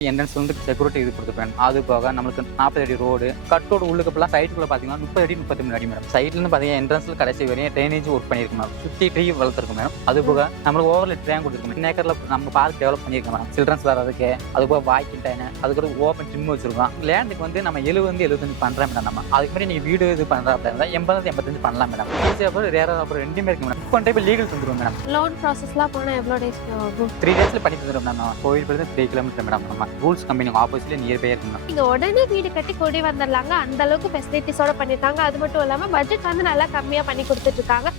Entrance வந்து security இது கொடுத்துருப்பேன். அது போக நம்மளுக்கு 40 அடி ரோடு, கட்டோட உள்ளுக்குலாம் சைட்டுக்குள்ள பார்த்தீங்கன்னா 30 அடி 33 அடி மேடம். சைட்லேருந்து பார்த்தீங்கன்னா என்ட்ரன்ஸ்ல கடைசி வரையும் ட்ரைனேஜ் ஒர்க் பண்ணியிருக்கோம் மேடம். சுற்றி ட்ரீ வளர்த்துருக்கும் மேடம். அது போக நம்மளுக்கு ஓவர்ல ட்ரேன் கொடுத்துருக்கோம். இன்னேக்கரில் நம்ம பார்க் டெவலப் பண்ணியிருக்கோம் மேடம். சில்ட்ரன்ஸ் வர்றதுக்கு, அது போக வாக்கிங் டைனு, அதுக்கு ஓப்பன் ஜிம் வச்சிருக்கோம். லேண்டுக்கு வந்து நம்ம 70 பண்ணுறேன் மேடம். நம்ம அதுக்கு மாதிரி நீங்கள் வீடு இது பண்ணுறா அப்படின்னா 80 பண்ணலாம் மேடம். ஈஸியாக அப்புறம் ரேராக அப்புறம் ரெண்டுமே இருக்கு மேடம். இப்போ டைப் லீகல் தந்துருவோம் மேடம். லோன் ப்ராசஸ்லாம் போனால் எவ்வளோ டேஸ் ஆகும்? 3 டேஸ்ல பண்ணி தந்துடும் மேடம். கோவில் 3 கிலோமீட்டர் மேடம். நம்ம ரூல்ஸ் கம்பெனி ஆப்போசிட்ல நியர்பை இருக்கு மேடம். நீங்க உடனே வீடு கட்டி கூடி வந்துடலாங்க. அந்த அளவுக்கு ஃபெசிலிட்டிஸோட பண்ணிருக்காங்க. அது மட்டும் இல்லாம பட்ஜெட் வந்து நல்லா கம்மியா பண்ணி கொடுத்துட்டு இருக்காங்க.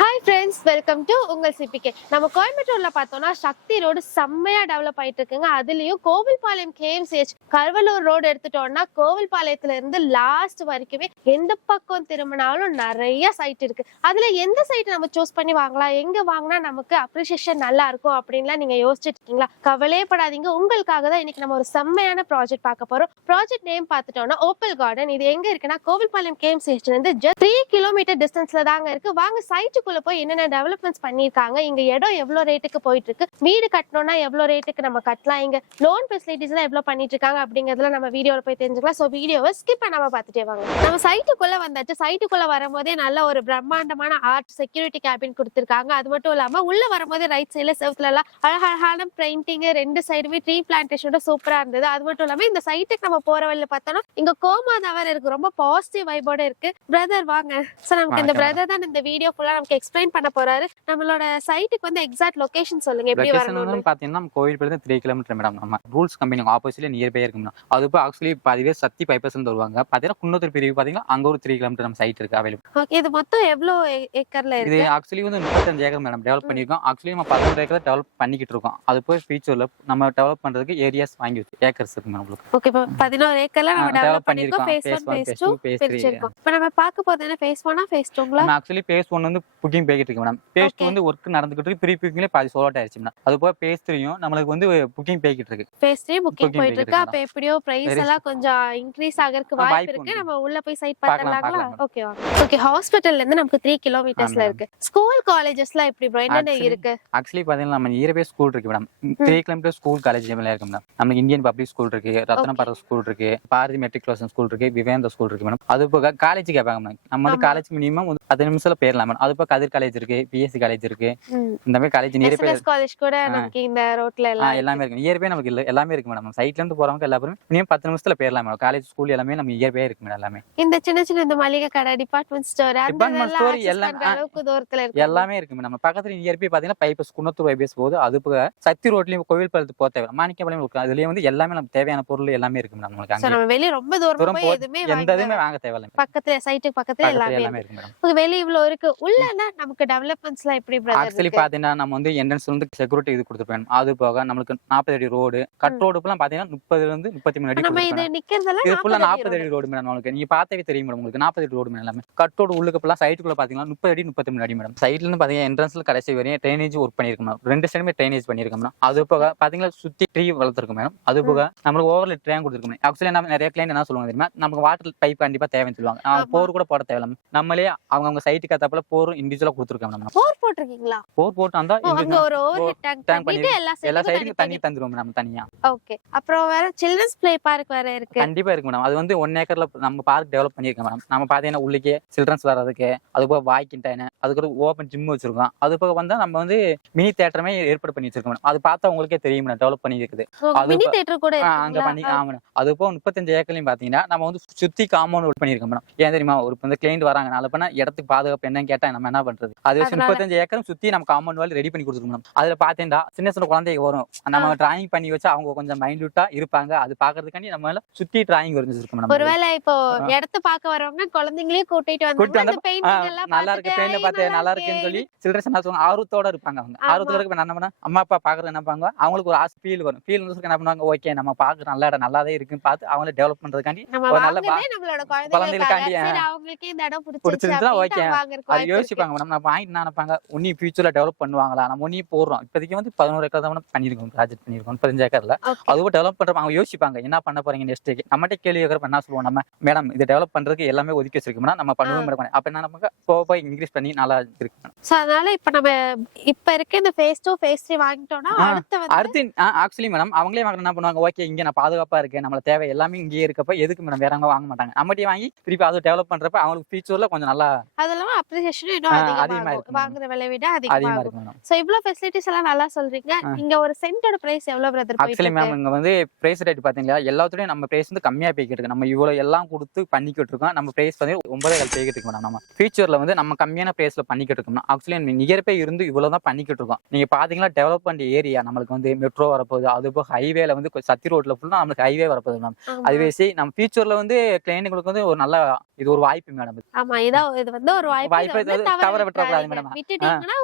ஹாய் ஃப்ரெண்ட்ஸ், வெல்கம் டு உங்கள் சிபிகே. நம்ம கோயம்புத்தூர்ல பார்த்தோம்னா சக்தி ரோடு செம்மையா டெவலப் ஆயிட்டு இருக்குங்க. அதுலயும் கோவில்பாளையம் KMCH கருவலூர் ரோடு எடுத்துட்டோம்னா கோவில்பாளையத்துல இருந்து லாஸ்ட் வரைக்குமே எந்த பக்கம் திரும்பினாலும் நிறைய சைட் இருக்கு. அதுல எந்த சைட் நம்ம சூஸ் பண்ணி வாங்கலாம், எங்க வாங்கினா நமக்கு அப்ரிசியேஷன் நல்லா இருக்கும் அப்படின்லாம் நீங்க யோசிச்சுட்டு இருக்கீங்களா? கவலையே படாதீங்க, உங்களுக்காக தான் இன்னைக்கு நம்ம ஒரு செம்மையான ப்ராஜெக்ட் பார்க்க போறோம். ப்ராஜெக்ட் நேம் பார்த்துட்டோம்னா ஓப்பல் கார்டன். இது எங்க இருக்குன்னா கோவில்பாளையம் KMCH இருந்து ஜஸ்ட் 3 கிலோமீட்டர் டிஸ்டன்ஸ்ல தாங்க இருக்கு. வாங்க சைட்டுக்குள்ள போய் என்னென்ன டெவலப்மெண்ட்ஸ் பண்ணிருக்காங்க, இங்க இடம் எவ்வளவு ரேட்டுக்கு போயிட்டு இருக்கு, வீடு கட்டணும்னா எவ்வளவு ரேட்டுக்கு நம்ம கட்டலாம், இங்க லோன் ஃபெசிலிட்டிஸ் எல்லாம் எவ்வளவு பண்ணிட்டு இருக்காங்க அப்படிங்கறதுல நம்ம வீடியோல போய் தெரிஞ்சுக்கலாம். சோ வீடியோவை ஸ்கிப் பண்ணாம பார்த்துட்டே வாங்க. நம்ம சைட்டுக்குள்ள வந்தாச்சு. சைட்டுக்குள்ள வரும்போதே நல்ல ஒரு பிரம்மாண்டமான ஆர்ட் செக்யூரிட்டி கேபின் கொடுத்திருக்காங்க. அது மட்டும் இல்லாம உள்ள வரும்போதே ரைட் சைடுல செவுத்துல எல்லாம் அழகான பெயிண்டிங், 2 சைடுமே ட்ரீ பிளான்டேஷனோட சூப்பரா இருந்தது. அது மட்டும் இல்லாம இந்த சைட்டுக்கு நம்ம போற வழியில பார்த்தோம்னா இங்க கோமாதாவர் இருக்கு. ரொம்ப பாசிட்டிவ் வைபோட இருக்கு. பிரதர் வாங்க. சோ நமக்கு இந்த பிரதர் தான் இந்த வீடியோ ஃபுல்லா நமக்கு எக்ஸ்பிளைன் பண்ண போறாரு. நம்மளோட சைட்டுக்கு வந்து எக்ஸாக்ட் லொகேஷன் சொல்லுங்க, எப்படி வரணும்? பாத்தீங்கன்னா கோயில் 3 கிலோமீட்டர் மேடம். நம்ம ரூல்ஸ் கம்பெனி ஆப்போசிட்ல நியர்பை இருக்கு மேடம். அது இப்போ ஆக்சுவலி பாதிவே சக்தி பைப்பர்ஸ் வருவாங்க. பாத்தீங்கன்னா குன்னத்தூர் பிரிவு பாத்தீங்கன்னா அங்க ஒரு 3 கிலோமீட்டர் நம்ம சைட் இருக்கு அவைலபிள். ஓகே, இது மொத்தம் எவ்வளவு ஏக்கர்ல இருக்கு? இது ஆக்சுவலி வந்து 35 ஏக்கர் மேடம் டெவலப் பண்ணிருக்கோம். ஆக்சுவலி நம்ம 11 ஏக்கர் டெவலப் பண்ணிக்கிட்டு இருக்கோம். அது போய் ஃபியூச்சர்ல நம்ம டெவலப் பண்றதுக்கு ஏரியாஸ் வாங்கி ஏக்கர்ஸ் இருக்கு மேடம். ஓகே, இப்போ 11 ஏக்கர்ல நம்ம டெவலப் பண்ணிருக்கோம். phase 1 phase 2 பிரிச்சிருக்கோம். இப்போ நம்ம பார்க்க போறது என்ன, phase 1 phase 2ங்களா? நம்ம ஆக்சுவலி phase 1 வந்து புக்கிங் போயிட்டு இருக்கு மேடம். phase 2 வந்து வர்க் நடந்துகிட்டு இருக்கு. ப்ரீ புக்கிங்ல பாதி சோல்ட் ஆயிருச்சு மேடம். அது போக phase 3யும் நமக்கு வந்து புக்கிங் போயிட்டு இருக்கு. phase 3 புக்கிங் போயிட்டு இருக்கு. அப்ப எப்படியோ பிரைஸ் எல்லாம் கொஞ்சம் இன்கிரீஸ் ஆகிறதுக்கு வாய்ப்பு இருக்கு. நம்ம உள்ள போய் சைட் பார்த்தலாங்களா? ஓகே வாங்க. ஓகே, ஹாஸ்பிடல்ல இருந்து நமக்கு 3 கிலோமீட்டர்ஸ்ல இருக்கு. ஸ்கூல் காலேजेसலாம் எப்படி ப்ரோ, என்னென்ன இருக்கு? ஆக்சுவலி பாத்தீங்கன்னா நம்ம நியர்பை ஸ்கூல் இருக்கு மேடம். 3 கிலோமீட்டர் ஸ்கூல் காலேஜ் எல்லாம் இருக்கு மேடம். நமக்கு இந்தியன் பப்ளிக் ஸ்கூல் இருக்கு, ரத்னபாரத ஸ்கூல் இருக்கு, பாரதி மெட்ரிகுலேஷன் ஸ்கூல் இருக்கு, விவேந்த ஸ்கூல் இருக்கு மேடம். அது போக காலேஜ் கேட்பாங்க மேடம். நம்ம வந்து காலேஜ் மினிமம் 10 நிமிஷத்துல போயிடலாம் மேடம். அது போக கதிர் காலேஜ் இருக்கு, பிஎஸ்சி காலேஜ் இருக்கு. இந்த மாதிரி காலேஜ் நியர்பை காலேஜ் கூட நமக்கு இந்த ரோட்ல எல்லாம் எல்லாமே இருக்கு. நியர்பை நமக்கு எல்லாமே இருக்கு மேடம். சைட்ல இருந்து போறவங்க எல்லாரும் மினிமம் 10 நிமிஷத்துல போயிடலாம் மேடம். காலேஜ் ஸ்கூல் எல்லாமே நம்ம நியர்பை இருக்கு மேடம். எல்லாமே இந்த சின்ன இந்த மளிகை கடை, டிபார்ட்மெண்ட் ஸ்டோர், டிபார்ட்மெண்ட் ஸ்டோர் அளவுக்கு தூரத்துல இருக்கு. எல்லாமே இருக்கு மேடம். நம்ம பக்கத்துல நியர்பை பாத்தீங்கன்னா பைப்பஸ் குன்னத்தூர் பைபஸ் போகுது. அது போக சக்தி ரோட்லயும் கோவில் பாலத்துக்கு போக தேவை, மாணிக்கபாளையம் இருக்கு. அதுலயே வந்து எல்லாமே நமக்கு தேவையான பொருள் எல்லாமே இருக்கு மேடம். நமக்கு அங்க நம்ம வெளிய ரொம்ப தூரம் போய் எதுமே வாங்க தேவையில்லை. பக்கத்துல சைட்டுக்கு பக்கத்துல எல்லாமே இருக்கு மேடம். உங்க வெளிய இவ்ளோ இருக்கு. உள்ளனா நமக்கு டெவலப்மெண்ட்ஸ்லாம் எப்படி பிரதர்? ஆக்சுவலி பாத்தீங்கன்னா நம்ம வந்து என்ட்ரன்ஸ் வந்து செக்யூரிட்டி இது கொடுத்துருப்போம். அது போக நமக்கு 40 அடி ரோடு, கட் ரோடுலாம் பாத்தீங்கன்னா 30 ல இருந்து 33 அடி. நம்ம இது நிக்கிறதெல்லாம் இது ஃபுல்லா 40 அடி ரோடு மேடம். உங்களுக்கு நீங்க பார்த்தவே தெரியும் மேடம். உங்களுக்கு 40 அடி ரோடு மேடம். எல்லாமே கட் ரோடு உள்ளுக்குலாம் சைட்டுக்குள்ள பாத்தீங்கன்னா 30 அடி 33 அடி மேடம். சைட்ல இருந்து பாத்தீங்கன்னா என்ட்ரன்ஸ்ல கடைசி வரையும் ட்ரைனேஜ் ஒர்க் பண்ணிருக்கோம் மேடம். 2 சைடுமே ட்ரைனேஜ் பண்ணிருக்கோம் மேடம். அது போக பாத்தீங்கன்னா சுத்தி ட்ரீ வளர்த்துருக்கோம் மேடம். அது போக நம்மளுக்கு ஓவர்ல ட்ரேன் கொடுத்துருக்கோம். ஆக்சுவலி நம்ம நிறைய கிளைண்ட் என்ன சொல்லுவாங்க தெரியுமா, நமக்கு வாட்டர் பைப் கண்டிப்பா தேவைன்னு சொல்லுவாங்க. போர் கூட போட தேவையில்ல. நம்மளே அவங்க சைட்டுக்கு ஏத்தாப்புல போர் இண்டிவிஜுவலா கொடுத்துருக்கோம் மேடம். போர் போட்டிருக்கீங்களா? போர் போட்டு அந்த அங்க ஒரு ஓவர் டேங்க் பண்ணிட்டு எல்லா சைடுக்கும் தண்ணி தந்துருவோம் மேடம் தனியா. ஓகே, அப்புறம் வேற சில்ட்ரன்ஸ் ப்ளே பார்க் வேற இருக்கு. கண்டிப்பா இருக்கு மேடம். அது வந்து 1 ஏக்கர்ல நம்ம பார்க் டெவலப் பண்ணிருக்கோம் மேடம். நம்ம பாத்தீங்கன்னா உள்ளே சில்ட்ரன்ஸ் வர்றதுக்கு, அது போக வாக்கிங் டைனு, அதுக்கு ஓப்பன் ஜிம் வச்சிருக்கோம். அது போக வந்து நம்ம வந்து மினி தியேட்டருமே ஏற்பாடு பண்ணி வச்சிருக்கோம் மேடம். அது பார்த்தா உங்களுக்கே தெரியும் மேடம் டெவலப் பண்ணி இருக்குது. மினி தியேட்டர் கூட அங்க பண்ணி மேடம். அது போக 35 ஏக்கர்லயும் பாத்தீங்கன்னா நம்ம வந்து சுத்தி காம்பவுண்ட் பண்ணிருக்கோம் மேடம். ஏன் தெரியுமா, ஒரு கிளைண்ட் வராங்க, நாளை பண்ணா இடத்துக்கு பாதுகாப்பு என்னன்னு கேட்டா நம்ம என்ன பண்றது? அது வச்சு 35 ஏக்கரும் சுத்தி நம்ம காம்பவுண்ட் வால் ரெடி பண்ணி கொடுத்துருக்கோம் மேடம். அதுல பாத்தீங்கன்னா சின்ன குழந்தைங்க வரும், நம்ம டிராயிங் பண்ணி வச்சு அவங்க கொஞ்சம் மைன்யூட்டா இருப்பாங்க. அது பாக்குறதுக்காண்டி நம்ம சுத்தி டிராயிங் வரைஞ்சிருக்கோம் மேடம். ஒருவேளை இப்போ இடத்து பார்க்க வரவங்க குழந்தைங்களையும் கூட்டிட்டு வந்து பெயிண்டிங் எல்லாம் நல்லா இருக்கு, பெயிண்ட் பார்த்து நல்லா இருக்குன்னு சொல்லி சில்ட்ரன்ஸ் என்ன சொல்லுவாங்க, ஆர்வத்தோட இருப்பாங்க. அவங்க ஆர்வத்தோட இருக்க என்ன பண்ணா அம்மா அப்பா பாக்குறது என்ன பண்ணுவாங்க, அவங்களுக்கு ஒரு ஃபீல் வரும். ஃபீல் வந்து என்ன பண்ணுவாங்க, ஓகே நம்ம பாக்குற நல்ல இடம் நல்லாவே இருக்குன்னு பார்த்து அவங்கள டெவலப் பண்றதுக்காண்டி ஒரு நல்ல குழந்தைகளுக்காண்டி அவங்களுக்கு இந்த இடம் பிடிச்சிருந்தா ஓகே அது யோசிப்பாங்க மேடம். நான் பாயிண்ட் என்ன நினைப்பாங்க, உன்னி ஃபியூச்சர்ல டெவலப் பண்ணுவாங்களா, நம்ம உன்னி போடுறோம் இப்போதைக்கு வந்து 11 ஏக்கர் தான் பண்ணியிருக்கோம், ப்ராஜெக்ட் பண்ணியிருக்கோம் 35 ஏக்கர்ல. அதுவும் டெவலப் பண்றப்ப அவங்க யோசிப்பாங்க என்ன பண்ண போறீங்க நெக்ஸ்ட். நம்மகிட்ட கேள்வி கேட்கறப்ப என்ன சொல்லுவோம், நம்ம மேடம் இதை டெவலப் பண்றதுக்கு எல்லாமே ஒதுக்கி வச்சிருக்கோம்னா நம்ம பண்ணுவோம் மேடம். அப்ப என்ன நமக்கு போக இன்க்ரீஸ் பண்ணி நல்லா இருக்கு. சோ அதனால இப்ப நம்ம இப்ப இருக்க இந்த phase 2 phase 3 வாங்கிட்டோம்னா அடுத்து ஆக்சுவலி மேடம் அவங்களே வாங்க என்ன பண்ணுவாங்க, ஓகே இங்க நான் பாதுகாப்பா இருக்கேன், நம்மள தேவை எல்லாமே இங்கேயே இருக்கப்ப எதுக்கு மேடம் வேற வாங்க மாட்டாங்க. நம்மகிட்டயே வாங்கி திருப்பி அதை டெவலப் பண்றப்ப அவங்களுக்கு ஃபியூச்சர்ல கொஞ்சம் நல்லா அதெல்லாம் அப்ரிசியேஷன் இன்னும் அதிகமா இருக்கும், வாங்குற விலை விட அதிகமா இருக்கும். சோ இவ்ளோ ஃபெசிலிட்டிஸ் எல்லாம் நல்லா சொல்றீங்க. இங்க ஒரு சென்டோட பிரைஸ் எவ்வளவு பிரதர் போயிட்டு ஆக்சுவலி மேம் இங்க வந்து பிரைஸ் ரேட் பாத்தீங்களா, எல்லாத்துலயும் நம்ம பிரைஸ் வந்து கம்மியா போய்கிட்டு இருக்கு. நம்ம இவ்வளவு எல்லாம் கொடுத்து பண்ணிக்கிட்டு இருக்கோம், நம்ம பிரைஸ் வந்து 9,000 போய்கிட்டு இருக்கு மேடம். நம்ம ஃபியூச்சர்ல வந்து நம்ம கம்மியான பிரைஸ்ல பண்ணிக்கிட்டு இருக்கோம். ஆக்சுவலி நியர்பை இருந்து இவ்வளவுதான் பண்ணிக்கிட்டு இருக்கோம். நீங்க பாத்தீங்கன்னா டெவலப்மெண்ட் ஏரியா நம்மளுக்கு வந்து மெட்ரோ வரப்போகுது, அது போக ஹைவேல வந்து சத்தி ரோட்ல ஃபுல்லா நம்மளுக்கு ஹைவே வரப்போகுது மேம். அதுவே நம்ம ஃபியூச்சர்ல வந்து கிளைண்ட்டுகளுக்கு வந்து ஒரு நல்ல இது ஒரு வாய்ப்பு மேடம். ஆமா இது வந்து ஒரு வாய்ப்பு தவற விட்டுறக்கூடாது மேடம். விட்டுட்டீங்கன்னா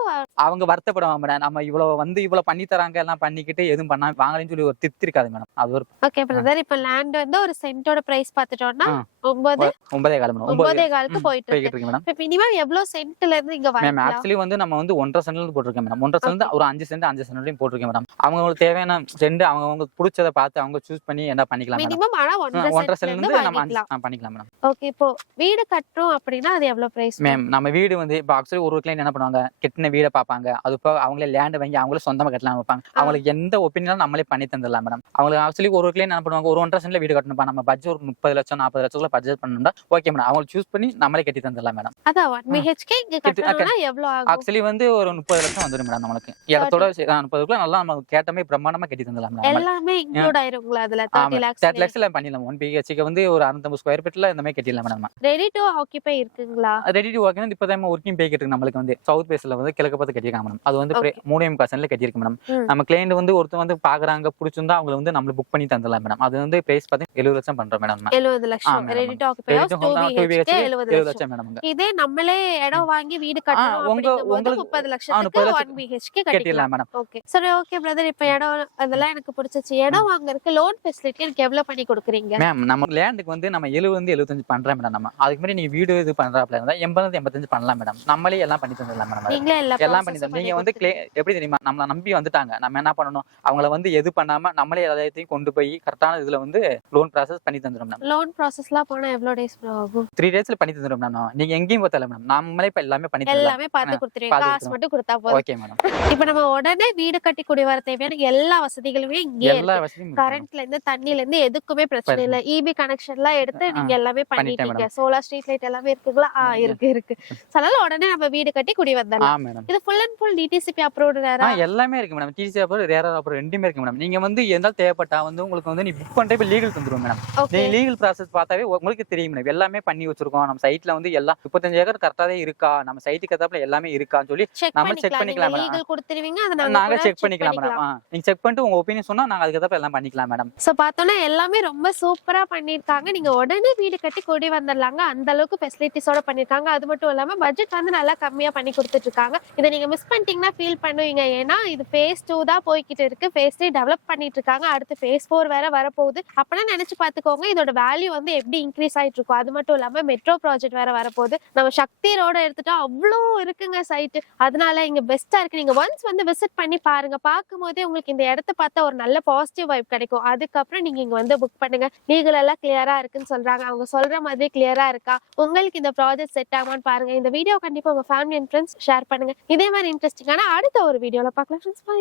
அவங்க வருத்தப்படுவாங்க மேடம், நம்ம இவ்வளவு வந்து இவ்வளவு பண்ணி தராங்க எல்லாம் பண்ணிக்கிட்டு எதுவும் பண்ணாம வாங்கலன்னு சொல்லி ஒரு திருப்தி இருக்காது மேடம். அது ஒரு ஓகே பிரதர். இப்ப லேண்ட் வந்து ஒரு சென்ட்டோட பிரைஸ் பாத்துட்டோம்னா 9.5 போயிட்டு இருக்கு மேடம். இப்ப மினிமம் எவ்வளவு சென்ட்ல இருந்து இங்க வாங்கலாம்? மேம் ஆக்சுவலி வந்து நம்ம வந்து 1.5 சென்ட்ல இருந்து போட்டுருக்கேன் மேடம். 1.5 சென்ட்ல ஒரு 5 சென்ட் 5 சென்ட் வரையும் போட்டுருக்கேன் மேடம். அவங்களுக்கு தேவையான சென்ட் அவங்க பிடிச்சத பார்த்து அவங்க சூஸ் பண்ணி என்ன பண்ணிக்கலாம் மேடம். மினிமம் ஆனா 1.5 சென்ட்ல இருந்து நம்ம பண்ணிக்கலாம் மேடம். ஓகே இப்போ வீடு கட்டறோம் அப்படினா அது எவ்வளவு பிரைஸ் மேம்? நம்ம வீடு வந்து இப்ப ஆக்சுவலி ஒரு கிளையன்ட் என்ன பண்ணுவாங்க, கெட்டின வீட பாப்பாங்க, அது போக அவங்களே லேண்ட் வாங்கி அவங்களே சொந்தமா கட்டலாம் வைப்பாங்க. அவங்களுக்கு எந்த ஒப்பீனியனும் நம்மளே பண்ணி தந்துடலாம் மேடம். அவங்களுக்கு ஆக்சுவலி ஒரு கிளையன்ட் என்ன பண்ணுவாங்க, ஒரு 1.5 சென்ட்ல வீடு கட்டணும், நம்ம பட்ஜெட் ஒரு 30 லட்சம் 40 லட்சத்துல பட்ஜெட் பண்ணணும்னா ஓகே மேடம், அவங்க சூஸ் பண்ணி நம்மளே கட்டி தந்துடலாம் மேடம். அதான் 1 BHK இங்க கட்டணும்னா எவ்வளவு ஆகும்? ஆக்சுவலி வந்து ஒரு 30 லட்சம் வந்துரும் மேடம். நமக்கு இடத்தோட 30க்குள்ள நல்லா நம்ம கேட்டமே பிரம்மாண்டமா கட்டி தந்துடலாம் மேடம். எல்லாமே இன்க்ளூட் ஆயிருங்களா அதுல? 30 lakhsல பண்ணிடலாம். 1 BHK வந்து ஒரு 650 ஸ்கொயர் ஃபீட்ல இந்த மாதிரி கட்டிடலாம் மேடம். ரெடி டு ஆக்கிபை இருக்குங்களா? ரெடி டு ஆக்கினா இப்போதான் ஒர்க்கிங் போய்கிட்டு இருக்கு. நம்மளுக்கு வந்து சவுத் பேஸ்ல வந்து கிழக்கு பார்த்து கட்டியிருக்காங்க மேடம். அது வந்து 3.5% கட்டியிருக்கு மேடம். நம்ம கிளையண்ட் வந்து ஒருத்தர் வந்து பாக்குறாங்க, பிடிச்சிருந்தா அவங்க வந்து நம்மளுக்கு புக் பண்ணி தந்துடலாம் மேடம். அது வந்து பிரைஸ் பாத்தீங்க 70 லட்சம் பண்றோம் மேடம். 70 லட்சம் ரெடி டு ஆக்கிபை 70 லட்சம் மேடம். இதே நம்மளே இடம் வாங்கி வீடு கட்டணும் அப்படிங்கும்போது 30 லட்சத்துக்கு 1 BHK கட்டிடலாம் மேடம். ஓகே சரி. ஓகே பிரதர், இப்ப இடம் அதெல்லாம் எனக்கு பிடிச்சிச்சு. இடம் வாங்குறதுக்கு லோன் ஃபெசிலிட்டி எனக்கு எவ்வளவு பண்ணி கொடுக்குறீங்க மேம்? நம்ம லேண்டுக்கு வந்து நம்ம 70 75 பண்றோம் மேடம். நம்ம அதுக்கு முன்னாடி நீங்க வீடு இது பண்றாப்ல இருந்தா 80 85 பண்ணலாம் மேடம். நம்மளே எல்லாம் பண்ணி தந்துடலாம் மேடம். நீங்களே எல்லாம் பண்ணி தந்து நீங்க வந்து எப்படி தெரியுமா, நம்மள நம்பி வந்துட்டாங்க, நம்ம என்ன பண்ணணும், அவங்கள வந்து எது பண்ணாம நம்மளே எல்லாத்தையும் கொண்டு போய் கரெக்டான இதுல வந்து லோன் ப்ராசஸ் பண்ணி தந்துடும் மேடம். லோன் ப்ராசஸ்லாம் போனா எவ்வளவு டேஸ் ஆகும்? 3 டேஸ்ல பண்ணி தந்துடும் மேடம். நீங்க எங்கேயும் போத்தல மேடம், நம்மளே இப்ப எல்லாமே பண்ணி எல்லாமே பார்த்து கொடுத்துருவீங்க, காசு மட்டும் கொடுத்தா போதும். Okay madam. இப்போ நம்ம உடனே வீடு கட்டி குடி வர தேவையான எல்லா வசதிகளுமே இங்கே இருக்கு. கரண்ட்ல இருந்து தண்ணில இருந்து எதுக்குமே பிரச்சனை இல்ல. EB கனெக்ஷன்லாம் எடுத்து நீங்க எல்லாமே பண்ணிட்டீங்க. சோலார் ஸ்ட்ரீட் லைட் எல்லாமே இருக்குங்களா? இருக்கு. அதனால உடனே நம்ம வீடு கட்டி குடி வந்தலாம். இது full and full DTCP approved ரேரா? எல்லாமே இருக்கு மேடம். TCP அப்ரூவ்ட் ரேரா அப்ரூவ்ட் ரெண்டுமே இருக்கு மேடம். நீங்க வந்து எந்தால தேவைப்பட்டா வந்து உங்களுக்கு வந்து நீ புக் பண்ற இப்ப லீகல் தந்துரும் மேடம். நீங்க லீகல் ப்ராசஸ் பார்த்தாவே உங்களுக்கு தெரியும் மேடம். எல்லாமே பண்ணி வச்சிருக்கோம் நம்ம சைட்ல வந்து எல்லாம் 35 ஏக்கர் கரெக்டாவே இருக்கா, நம்ம சைட்டுக்கு ஏத்தாப்புல எல்லாமே இருக்கான்னு சொல்லி நம்ம செக் பண்ணிக்கலாம். லீகல் கொடுத்துருவீங்க, அத நாங்க செக் பண்ணிக்கலாம் மேடம். நீங்க செக் பண்ணிட்டு உங்க ஒபினியன் சொன்னா நாங்க அதுக்கு ஏத்தாப்புல எல்லாம் பண்ணிக்கலாம் மேடம். சோ பார்த்தோம்னா எல்லாமே ரொம்ப சூப்பரா பண்ணிருக்காங்க. நீங்க உடனே வீடு கட்டி குடி வந்துடலாங்க. அந்த அளவுக்கு ஃபெசிலிட்டிஸோட பண்ணிருக்காங்க. அது மட்டும் இல்லாம பட்ஜெட் வந்து நல்லா கம்மியா பண்ணி கொடுத்துட்டு இருக்காங்க. இதை நீங்க மிஸ் பண்ணிட்டீங்கன்னா ஃபீல் பண்ணுவீங்க. ஏன்னா இது phase 2 தான் போய்கிட்டு இருக்கு. phase 3 டெவலப் பண்ணிட்டு இருக்காங்க. அடுத்து phase 4 வேற வரப்போகுது. அப்பனா நினைச்சு பாத்துக்கோங்க இதோட வேல்யூ வந்து எப்படி இன்க்ரீஸ் ஆயிட்டு இருக்கும். அது மட்டும் இல்லாம மெட்ரோ ப்ராஜெக்ட் வேற வரப்போகுது. நம்ம சக்தி ரோட எடுத்துட்டா அவ்வளோ இருக்குங்க சைட். அதனால இங்க பெஸ்டா இருக்கு. நீங்க ஒன்ஸ் வந்து விசிட் பண்ணி பாருங்க. பார்க்கும்போதே உங்களுக்கு இந்த இடத்த பார்த்தா ஒரு நல்ல பாசிட்டிவ் வைப் கிடைக்கும். அதுக்கப்புறம் நீங்க இங்க வந்து புக் பண்ணுங்க. லீகல் எல்லாம் கிளியரா இருக்குன்னு சொல்றாங்க. அவங்க சொல்ற மாதிரி கிளியரா இருக்கா, உங்களுக்கு இந்த ப்ராஜெக்ட் செட் ஆகுமான்னு பாருங்க. இந்த வீடியோ கண்டிப்பா உங்க ஃபேமிலி அண்ட் ஃப்ரெண்ட்ஸ் ஷேர் பண்ணுங்க. இதே மாதிரி இன்ட்ரெஸ்டிங்கான அடுத்த ஒரு வீடியோல பார்க்கலாம் ஃப்ரெண்ட்ஸ். பை.